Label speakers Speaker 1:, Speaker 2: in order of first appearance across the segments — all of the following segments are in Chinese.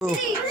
Speaker 1: 嗯。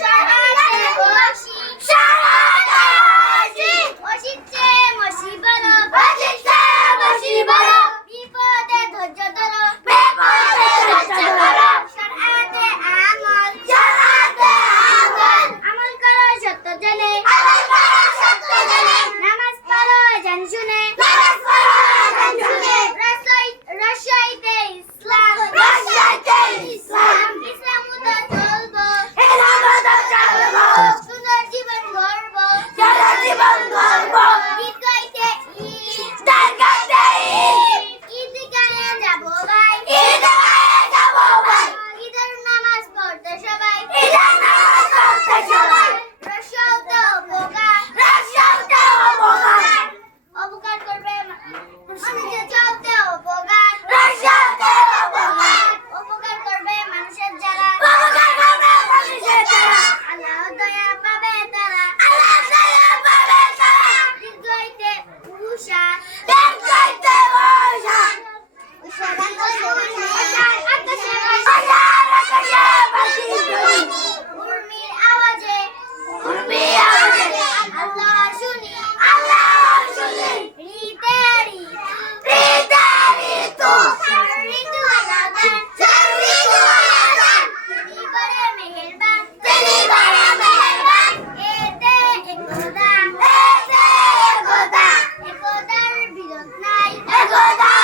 Speaker 2: Bye-bye!